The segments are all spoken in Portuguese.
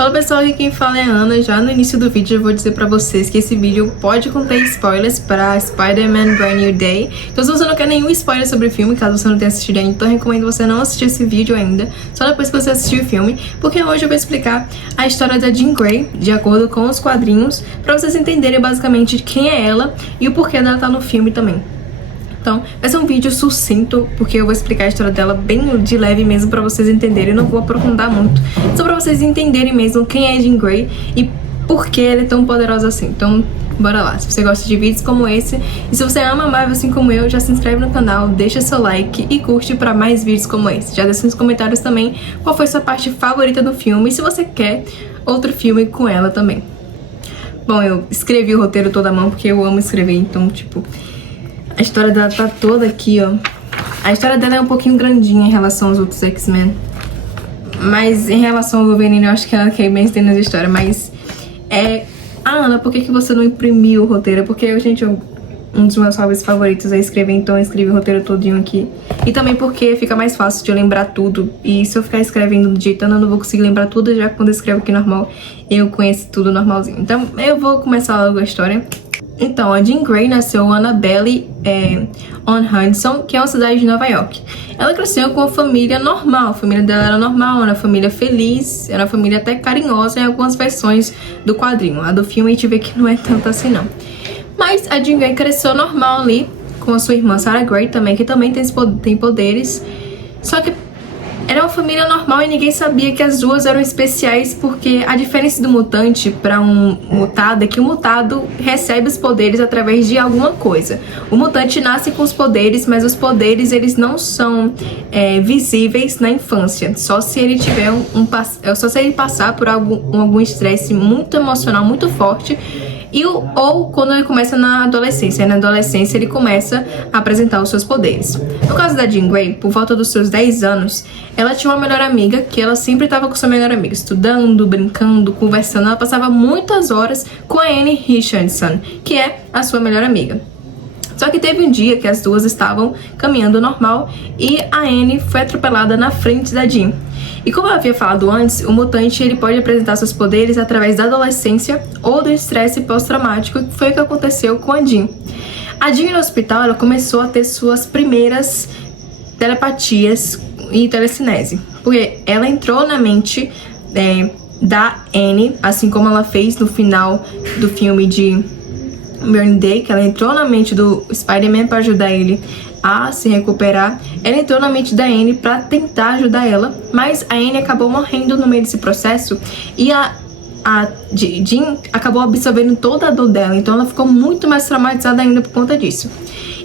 Fala pessoal, aqui quem fala é a Ana. Já no início do vídeo eu vou dizer pra vocês que esse vídeo pode conter spoilers pra Spider-Man Brand New Day. Então se você não quer nenhum spoiler sobre o filme, caso você não tenha assistido ainda, então eu recomendo você não assistir esse vídeo ainda, só depois que você assistir o filme, porque hoje eu vou explicar a história da Jean Grey, de acordo com os quadrinhos, pra vocês entenderem basicamente quem é ela e o porquê dela tá no filme também. Então, vai ser um vídeo sucinto, porque eu vou explicar a história dela bem de leve mesmo pra vocês entenderem. Eu não vou aprofundar muito, só pra vocês entenderem mesmo quem é Jean Grey e por que ela é tão poderosa assim. Então, bora lá. Se você gosta de vídeos como esse, e se você ama Marvel assim como eu, já se inscreve no canal, deixa seu like e curte pra mais vídeos como esse. Já deixa nos comentários também qual foi sua parte favorita do filme e se você quer outro filme com ela também. Bom, eu escrevi o roteiro toda à mão porque eu amo escrever, então, tipo... A história dela tá toda aqui, ó. A história dela é um pouquinho grandinha em relação aos outros X-Men. Mas em relação ao Wolverine, eu acho que ela quer bem ter nas histórias. Mas é... Ah, Ana, por que você não imprimiu o roteiro? Porque, gente, um dos meus hobbies favoritos é escrever, então eu escrevi o roteiro todinho aqui. E também porque fica mais fácil de eu lembrar tudo. E se eu ficar escrevendo, digitando, eu não vou conseguir lembrar tudo, já que quando eu escrevo aqui normal, eu conheço tudo normalzinho. Então, eu vou começar logo a história. Então, a Jean Grey nasceu em Annabelle on Hudson, que é uma cidade de Nova York. Ela cresceu com uma família normal, a família dela era normal, era uma família feliz, era uma família até carinhosa em algumas versões do quadrinho. A do filme a gente vê que não é tanto assim não. Mas a Jean Grey cresceu normal ali, com a sua irmã Sarah Grey também, que também tem poderes. Só que era uma família normal e ninguém sabia que as duas eram especiais, porque a diferença do mutante para um mutado é que o mutado recebe os poderes através de alguma coisa. O mutante nasce com os poderes, mas os poderes eles não são visíveis na infância. Só se ele tiver só se ele passar por algum estresse muito emocional, muito forte. Ou quando ele começa na adolescência. Na adolescência ele começa a apresentar os seus poderes. No caso da Jean Grey, por volta dos seus 10 anos, ela tinha uma melhor amiga, que ela sempre estava com sua melhor amiga, estudando, brincando, conversando. Ela passava muitas horas com a Anne Richardson, que é a sua melhor amiga. Só que teve um dia que as duas estavam caminhando normal e a Anne foi atropelada na frente da Jean. E como eu havia falado antes, o mutante ele pode apresentar seus poderes através da adolescência ou do estresse pós-traumático, que foi o que aconteceu com a Jean. A Jean no hospital ela começou a ter suas primeiras telepatias e telecinese, porque ela entrou na mente da Anne, assim como ela fez no final do filme de Brand Day, que ela entrou na mente do Spider-Man para ajudar ele a se recuperar. Ela entrou na mente da Anne para tentar ajudar ela, mas a Anne acabou morrendo no meio desse processo e a Jean acabou absorvendo toda a dor dela, então ela ficou muito mais traumatizada ainda por conta disso.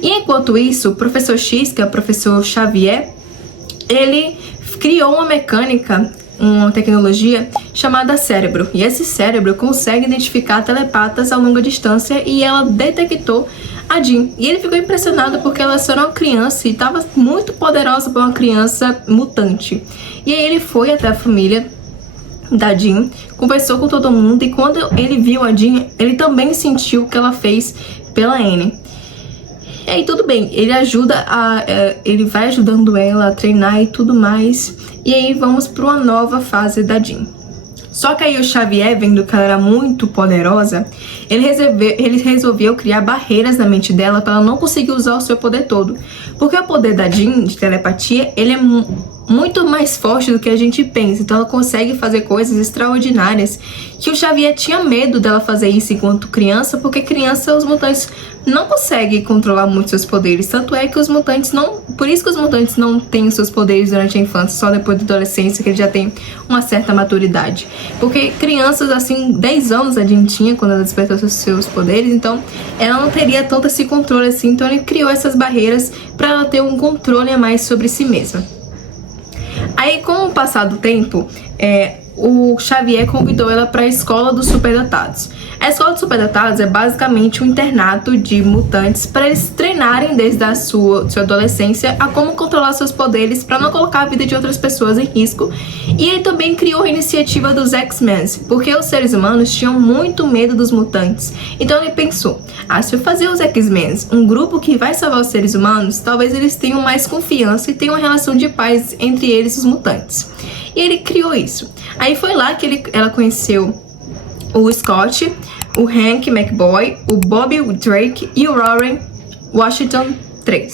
E enquanto isso, o professor X, que é o professor Xavier, ele criou uma mecânica, uma tecnologia chamada cérebro, e esse cérebro consegue identificar telepatas a longa distância, e ela detectou a Jean. E ele ficou impressionado porque ela só era uma criança e estava muito poderosa para uma criança mutante. E aí ele foi até a família da Jean, conversou com todo mundo, e quando ele viu a Jean, ele também sentiu o que ela fez pela Anne. E aí tudo bem, ele vai ajudando ela a treinar e tudo mais. E aí vamos para uma nova fase da Jean. Só que aí o Xavier, vendo que ela era muito poderosa, ele resolveu criar barreiras na mente dela para ela não conseguir usar o seu poder todo. Porque o poder da Jean, de telepatia, ele é muito mais forte do que a gente pensa. Então ela consegue fazer coisas extraordinárias que o Xavier tinha medo dela fazer isso enquanto criança, porque criança, os mutantes não conseguem controlar muito seus poderes. Tanto é que os mutantes não... Por isso que os mutantes não têm os seus poderes durante a infância, só depois da adolescência, que eles já têm uma certa maturidade. Porque crianças, assim, 10 anos a Jean tinha quando ela despertou seus poderes, então ela não teria tanto esse controle assim. Então ele criou essas barreiras para ela ter um controle a mais sobre si mesma. Aí, com o passar do tempo, o Xavier convidou ela para a Escola dos Superdotados. A Escola dos Superdotados é basicamente um internato de mutantes para eles treinarem desde a sua adolescência a como controlar seus poderes para não colocar a vida de outras pessoas em risco. E ele também criou a iniciativa dos X-Men, porque os seres humanos tinham muito medo dos mutantes. Então ele pensou, se eu fazer os X-Men um grupo que vai salvar os seres humanos, talvez eles tenham mais confiança e tenham uma relação de paz entre eles e os mutantes. E ele criou isso. Aí foi lá que ela conheceu o Scott, o Hank McBoy, o Bobby Drake e o Warren Washington III.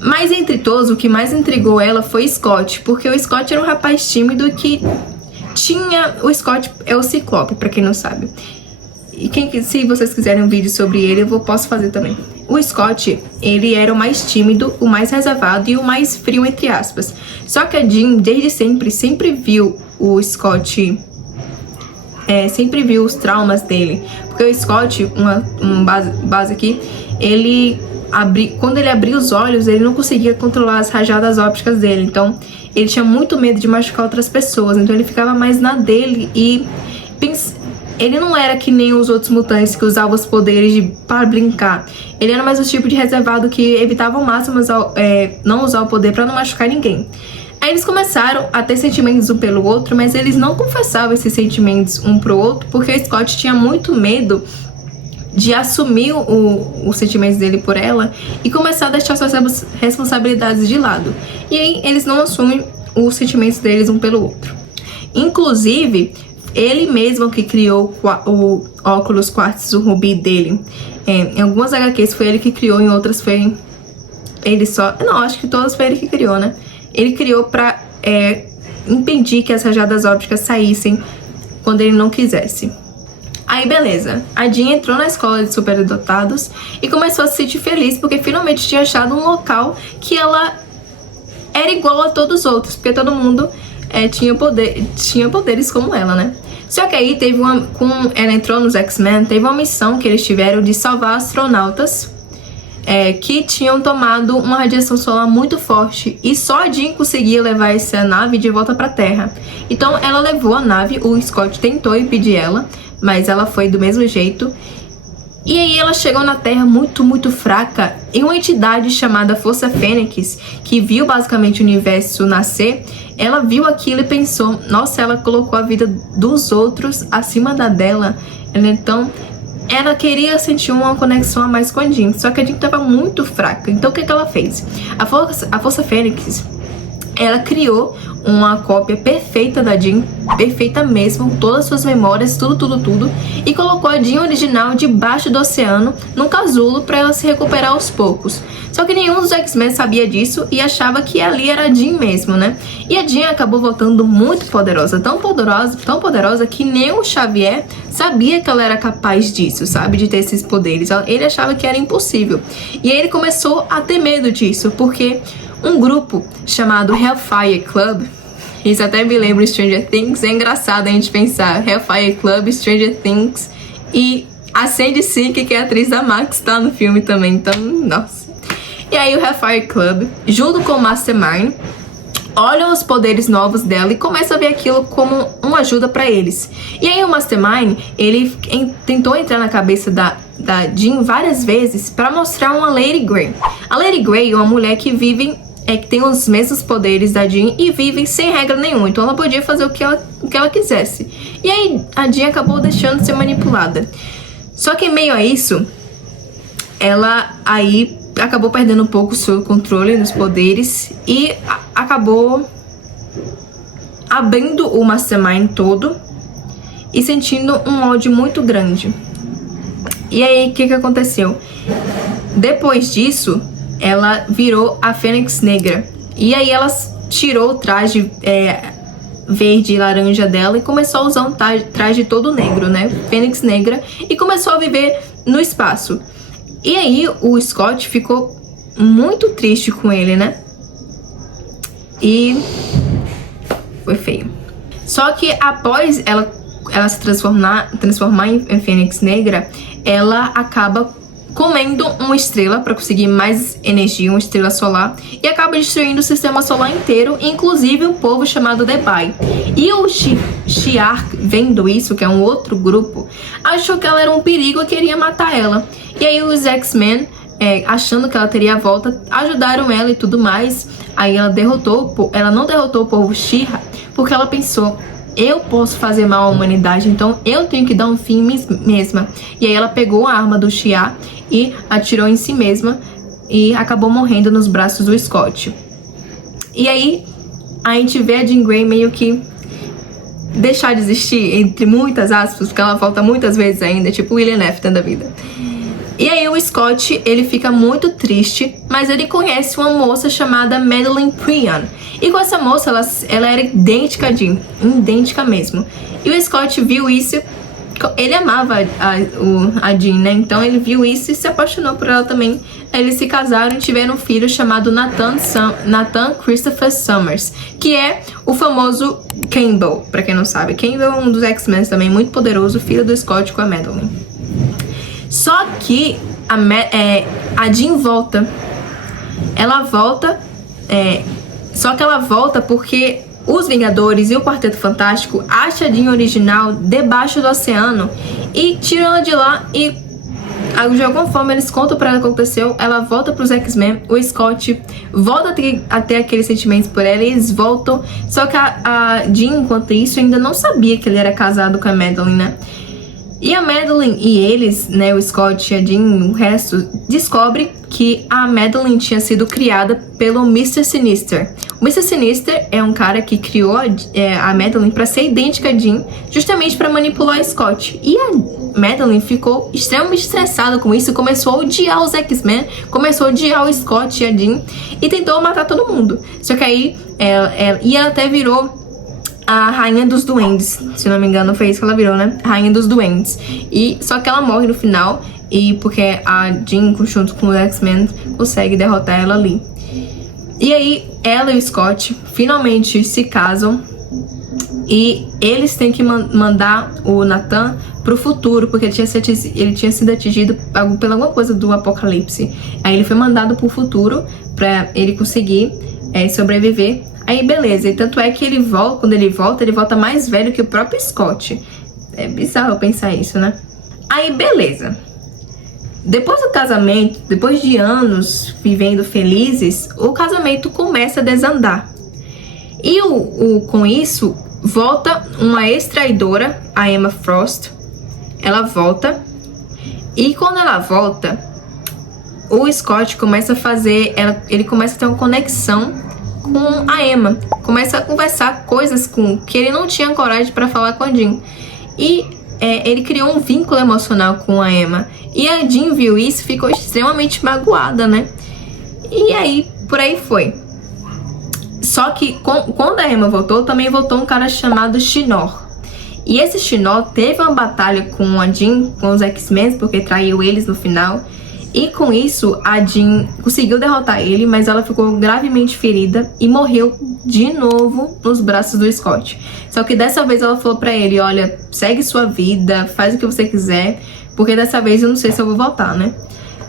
Mas entre todos, o que mais intrigou ela foi Scott, porque o Scott era um rapaz tímido que tinha... O Scott é o Ciclope, pra quem não sabe. E se vocês quiserem um vídeo sobre ele, eu posso fazer também. O Scott, ele era o mais tímido, o mais reservado e o mais frio, entre aspas. Só que a Jean, desde sempre viu o Scott... sempre viu os traumas dele. Porque o Scott, uma base aqui, quando ele abria os olhos, ele não conseguia controlar as rajadas ópticas dele. Então, ele tinha muito medo de machucar outras pessoas. Então, ele ficava mais na dele e... Ele não era que nem os outros mutantes que usavam os poderes para brincar. Ele era mais o tipo de reservado que evitava ao máximo não usar o poder para não machucar ninguém. Aí eles começaram a ter sentimentos um pelo outro, mas eles não confessavam esses sentimentos um pro outro, porque o Scott tinha muito medo de assumir os sentimentos dele por ela e começar a deixar suas responsabilidades de lado. E aí eles não assumem os sentimentos deles um pelo outro. Inclusive, ele mesmo que criou o óculos quartzo rubi dele. Em algumas HQs foi ele que criou, em outras foi ele só... Não, acho que todas foi ele que criou, né? Ele criou pra impedir que as rajadas ópticas saíssem quando ele não quisesse. Aí beleza, a Jean entrou na escola de superdotados e começou a se sentir feliz porque finalmente tinha achado um local que ela era igual a todos os outros, porque todo mundo tinha poderes como ela, né? Só que aí ela entrou nos X-Men, teve uma missão que eles tiveram de salvar astronautas que tinham tomado uma radiação solar muito forte e só a Jean conseguia levar essa nave de volta para a Terra. Então ela levou a nave, o Scott tentou impedir ela, mas ela foi do mesmo jeito. E aí ela chegou na Terra muito fraca e uma entidade chamada Força Fênix, que viu basicamente o universo nascer, ela viu aquilo e pensou, nossa, ela colocou a vida dos outros acima da dela. Então ela queria sentir uma conexão a mais com a Jean, só que a Jean estava muito fraca. Então o que ela fez? A Força Fênix, ela criou uma cópia perfeita da Jean, perfeita mesmo, todas as suas memórias, tudo, e colocou a Jean original debaixo do oceano, num casulo, para ela se recuperar aos poucos. Só que nenhum dos X-Men sabia disso e achava que ali era a Jean mesmo, né? E a Jean acabou voltando muito poderosa, tão poderosa que nem o Xavier sabia que ela era capaz disso, sabe? De ter esses poderes. Ele achava que era impossível. E aí ele começou a ter medo disso, porque um grupo chamado Hellfire Club, isso até me lembra Stranger Things, é engraçado a gente pensar Hellfire Club, Stranger Things e a Sandy Sink, que é a atriz da Max, tá no filme também, então, nossa. E aí o Hellfire Club, junto com o Mastermind, olham os poderes novos dela e começam a ver aquilo como uma ajuda pra eles. E aí o Mastermind, ele tentou entrar na cabeça da Jean várias vezes pra mostrar uma Lady Grey. A Lady Grey é uma mulher que que tem os mesmos poderes da Jean e vive sem regra nenhuma, então ela podia fazer o que ela quisesse. E aí a Jean acabou deixando de ser manipulada. Só que em meio a isso, ela aí acabou perdendo um pouco o seu controle nos poderes e acabou abrindo o Mastermind todo e sentindo um ódio muito grande. E aí o que aconteceu? Depois disso, ela virou a Fênix Negra. E aí ela tirou o traje verde e laranja dela e começou a usar um traje todo negro, né? Fênix Negra. E começou a viver no espaço. E aí o Scott ficou muito triste com ele, né? E foi feio. Só que após ela se transformar em Fênix Negra, ela acaba comendo uma estrela para conseguir mais energia, uma estrela solar, e acaba destruindo o sistema solar inteiro, inclusive um povo chamado Debye. E o Shi'ar, vendo isso, que é um outro grupo, achou que ela era um perigo e queria matar ela. E aí os X-Men, achando que ela teria a volta, ajudaram ela e tudo mais. Aí ela não derrotou o povo Shi'ar, porque ela pensou, eu posso fazer mal à humanidade, então eu tenho que dar um fim em mim mesma. E aí ela pegou a arma do Shi'ar e atirou em si mesma e acabou morrendo nos braços do Scott. E aí a gente vê a Jean Grey meio que deixar de existir, entre muitas aspas, porque ela volta muitas vezes ainda, tipo William Afton da vida. E aí o Scott, ele fica muito triste, mas ele conhece uma moça chamada Madeleine Pryan. E com essa moça, ela era idêntica a Jean, idêntica mesmo. E o Scott viu isso, ele amava a Jean, né? Então ele viu isso e se apaixonou por ela também. Eles se casaram e tiveram um filho chamado Nathan Christopher Summers, que é o famoso Campbell, pra quem não sabe. Campbell é um dos X-Men também, muito poderoso, filho do Scott com a Madeleine. Só que a Jean volta. Ela volta, só que ela volta porque os Vingadores e o Quarteto Fantástico acham a Jean original debaixo do oceano e tiram ela de lá e de alguma forma eles contam pra ela o que aconteceu. Ela volta pros X-Men, o Scott volta a ter aqueles sentimentos por ela e eles voltam. Só que a Jean, enquanto isso, ainda não sabia que ele era casado com a Madeleine, né? E a Madeleine e eles, né, o Scott e a Jean, o resto, descobre que a Madeleine tinha sido criada pelo Mr. Sinister. O Mr. Sinister é um cara que criou a Madeleine para ser idêntica a Jean, justamente para manipular o Scott. E a Madeleine ficou extremamente estressada com isso, começou a odiar os X-Men, começou a odiar o Scott e a Jean e tentou matar todo mundo. Só que aí ela até virou a Rainha dos Duendes, se não me engano foi isso que ela virou, né? Rainha dos Duendes. E só que ela morre no final, e porque a Jean, junto com o X-Men, consegue derrotar ela ali. E aí ela e o Scott finalmente se casam e eles têm que mandar o Nathan pro futuro, porque ele tinha sido atingido por alguma coisa do apocalipse. Aí ele foi mandado pro futuro pra ele conseguir sobreviver. Aí beleza, e tanto é que quando ele volta mais velho que o próprio Scott. É bizarro pensar isso, né? Aí beleza. Depois do casamento, depois de anos vivendo felizes, o casamento começa a desandar. E com isso, volta uma ex-traidora, a Emma Frost. Ela volta. E quando ela volta, o Scott começa a ele começa a ter uma conexão com a Emma, começa a conversar coisas que ele não tinha coragem para falar com a Jean. E ele criou um vínculo emocional com a Emma. E a Jean viu isso e ficou extremamente magoada, né? E aí, por aí foi. Só que quando a Emma voltou, também voltou um cara chamado Shinnor. E esse Shinnor teve uma batalha com a Jean, com os X-Men, porque traiu eles no final. E com isso, a Jean conseguiu derrotar ele, mas ela ficou gravemente ferida e morreu de novo nos braços do Scott. Só que dessa vez ela falou pra ele, olha, segue sua vida, faz o que você quiser, porque dessa vez eu não sei se eu vou voltar, né?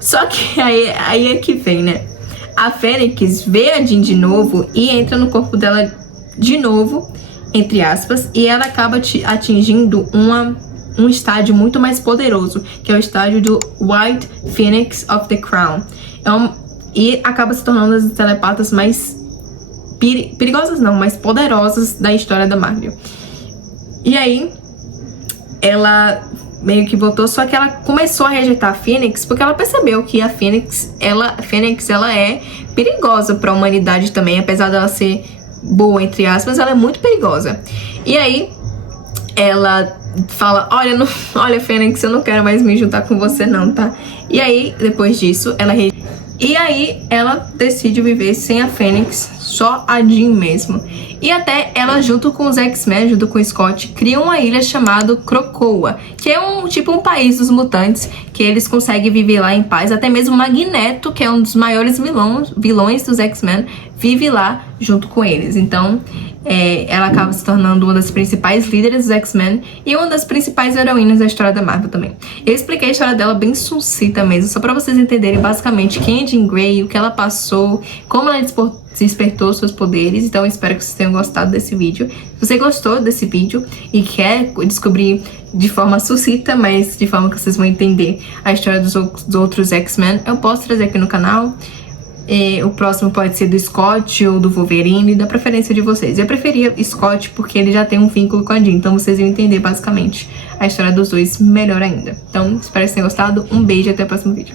Só que aí é que vem, né? A Fênix vê a Jean de novo e entra no corpo dela de novo, entre aspas, e ela acaba atingindo um estágio muito mais poderoso, que é o estágio do White Phoenix of the Crown. E acaba se tornando as telepatas mais perigosas não, mais poderosas da história da Marvel. E aí, ela meio que voltou, só que ela começou a rejeitar a Phoenix, porque ela percebeu que a Phoenix ela é perigosa para a humanidade também, apesar dela ser boa, entre aspas, ela é muito perigosa. E aí, ela fala, olha Fênix, eu não quero mais me juntar com você não, tá? E aí, depois disso, ela decide viver sem a Fênix, só a Jean mesmo. E até ela, junto com os X-Men, junto com o Scott, cria uma ilha chamada Krakoa, que é um país dos mutantes, que eles conseguem viver lá em paz. Até mesmo Magneto, que é um dos maiores vilões dos X-Men, vive lá junto com eles. Então, ela acaba se tornando uma das principais líderes dos X-Men e uma das principais heroínas da história da Marvel também. Eu expliquei a história dela bem sucinta mesmo, só pra vocês entenderem basicamente quem é Jean Grey, o que ela passou, como ela despertou seus poderes. Então eu espero que vocês tenham gostado desse vídeo. Se você gostou desse vídeo e quer descobrir de forma sucinta, mas de forma que vocês vão entender a história dos outros X-Men, eu posso trazer aqui no canal. O próximo pode ser do Scott ou do Wolverine, da preferência de vocês. Eu preferia Scott porque ele já tem um vínculo com a Jean, então vocês iam entender basicamente a história dos dois melhor ainda. Então espero que vocês tenham gostado, um beijo e até o próximo vídeo.